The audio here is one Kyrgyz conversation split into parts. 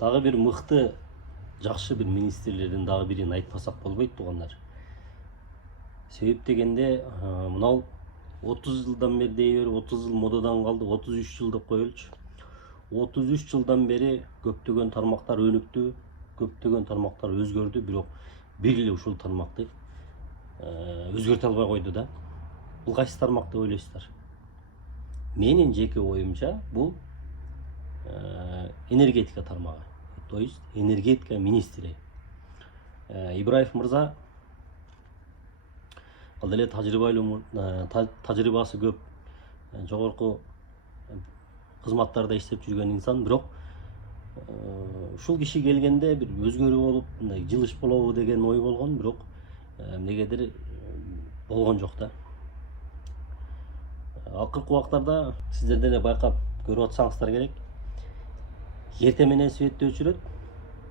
дагы бир мыкты жакшы бир министрлердин дагы бирин айтпасак болбойт туугандар. Себеп дегенде мынау 30 жылдан бери дей берип 30 жыл модадан калды, 33 жыл деп коелучу. 33 жылдан бери көптөгөн тармактар өнүктү, көптөгөн тармактар өзгөрдү, бирок бир эле ушул тармакты өзгөртө албай койду да. Бул кайсы тармак деп ойлойсуздар? Менин жеке оюмча бул энергетика тармагы. То есть энергетика министри. Ибраев мырза ал деле тажрыйбасы көп, жогорку кызматтарда иштеп жүргөн инсан, бирок ушул киши келгенде бир өзгөрүү болуп, мындай жылыш болобу деген ой болгон, бирок эмнегедир болгон жок да. Акыркы убактарда сиздер деле байкап көрүп атсаңыздар керек. Эртең менен светти өчүрөт,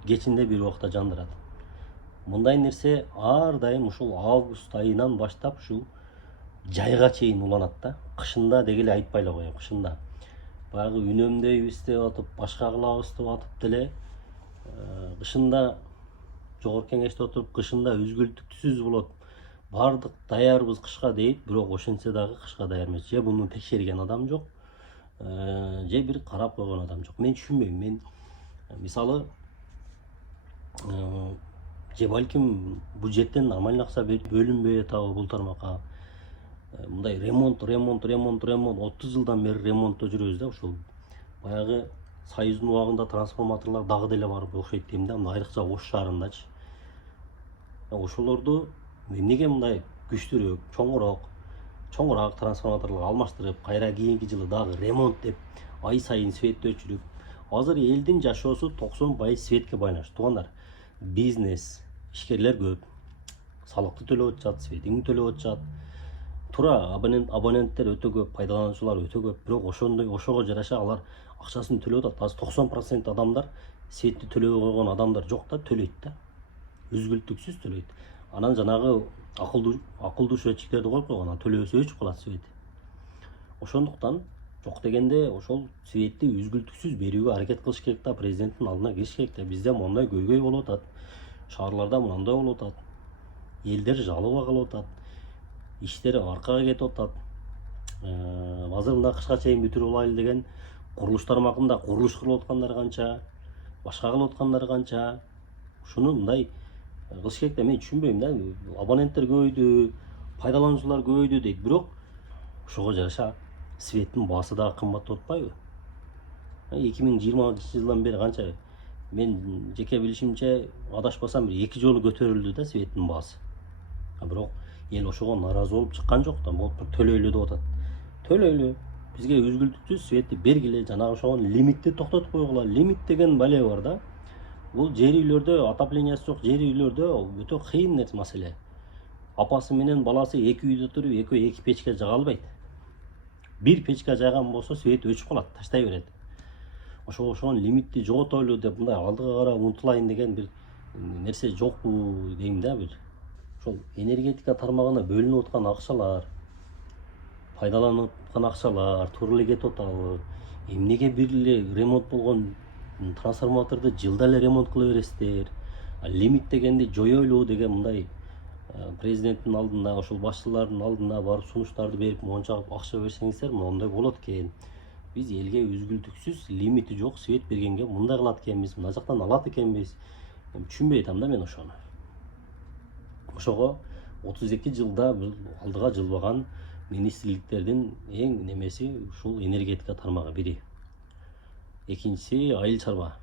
кечинде бир убакта жандырат. Мындай нерсе ар дайым ушул август айынан баштап ушул жайга чейин уланат да. Кышында дегеле айтпай эле коеюн, кышында. Баягы үнөмдөйбүз деп атып, башка кылабыз деп атып деле кышында жогорку кеңеште отуруп, кышында үзгүлтүктүсүз болот. Бардык даярбыз кышка дейт, бирок ошентсе дагы кышка даяр эмес. Же буну текшерген адам жок, же бир карап койгон адам жок. Мен түшүнбөйм. Мен мисалы же балким бюджеттен нормально акча бөлүнбөй атабы бул тармакка. Мындай ремонт 30 жылдан бери ремонтто жүрөбүз да. Ушул баягы Союздун убагында трансформаторлор дагы деле бар окшойт дейм да. Айрыкча Ош шаарындачы. Ошолорду эмнеге мындай күчтүүрөөк, чоңураак трансформаторлорго алмаштырып, кайра кийинки жылы дагы ремонт деп ай сайын светти өчүрүп, азыр элдин жашоосу 90% светке байланыштуу. Туугандар, бизнес, ишкерлер көп, салыкты төлөп атышат, светиңди төлөп атышат. Туура, абоненттер өтө көп, пайдалануучулар өтө көп, бирок ошого жараша алар акчасын төлөп атат. Азыр 90% адамдар светти төлөбөй койгон адамдар жок да, төлөйт да. Үзгүлтүксүз төлөйт. Анан жанагы акылдуу счетчиктерди коюп койгон, төлөбөсө өчүп калат свет. Ошондуктан жок дегенде ошол светти үзгүлтүксүз берүүгө аракет кылыш керек да, президенттин алдына кириш керек да. Бизде мондай көйгөй болуп атат, шаарларда мындай болуп атат, элдер жалыба калып атат, иштер аркага кетип атат. Азыр мына кышка чейин бүтүрүп алайлы деген курулуш тармагында курулуш кылып аткандар канча, башка кылып аткандар канча. Ушуну мындай кылыш керек да. Мен түшүнбөйм да. Абоненттер көбөйдү, пайдалануучулар көбөйдү дейт, бирок ошого жараша светтин баасы дагы кымбаттап атпайбы? 2020 жылдан бери канча? Мен жеке билишимче адашпасам бир 2 жолу көтөрүлдү да светтин баасы. Бирок эл ошого нааразы болуп чыккан жок да. Болуп төлөйлү деп атат. Төлөйлү. Бизге үзгүлтүксүз светти бергиле, жанагы ошого лимитти токтотуп койгула. Лимит деген бале бар да. Бул жер үйлөрдө отоплениясы жок жер үйлөрдө өтө кыйын маселе. Апасы менен баласы 2 үйдө туруп, 2 печке жага албайт. Бир печке жайган болсо свет өчүп калат, таштай берет. Ошого лимитти жоготойлу деп мындай алдыга карап умтулайын деген бир нерсе жокпу дейм да. Бир ошол энергетика тармагына бөлүнүп аткан акчалар, пайдаланып аткан акчалар туура эле кетип атабы? Эмнеге бир эле ремонт болгон трансформаторду жылда эле ремонт кыла бересиздер? Лимит дегенди жоёйлу деген мындай президенттин алдына, ошол башчылардын алдына барып сунуштарды берип, монча акча берсеңиздер, моундай болот экен. Биз элге үзгүлтүксүз лимити жок свет бергенге мындай кылат экенбиз, мына жактан алат экенбиз. Түшүнбөй атам да мен ошону. Ошого 32 жылда алдыга жылбаган министрликтердин эң немеси ушул энергетика тармагы бири. Экинчиси айыл чарба.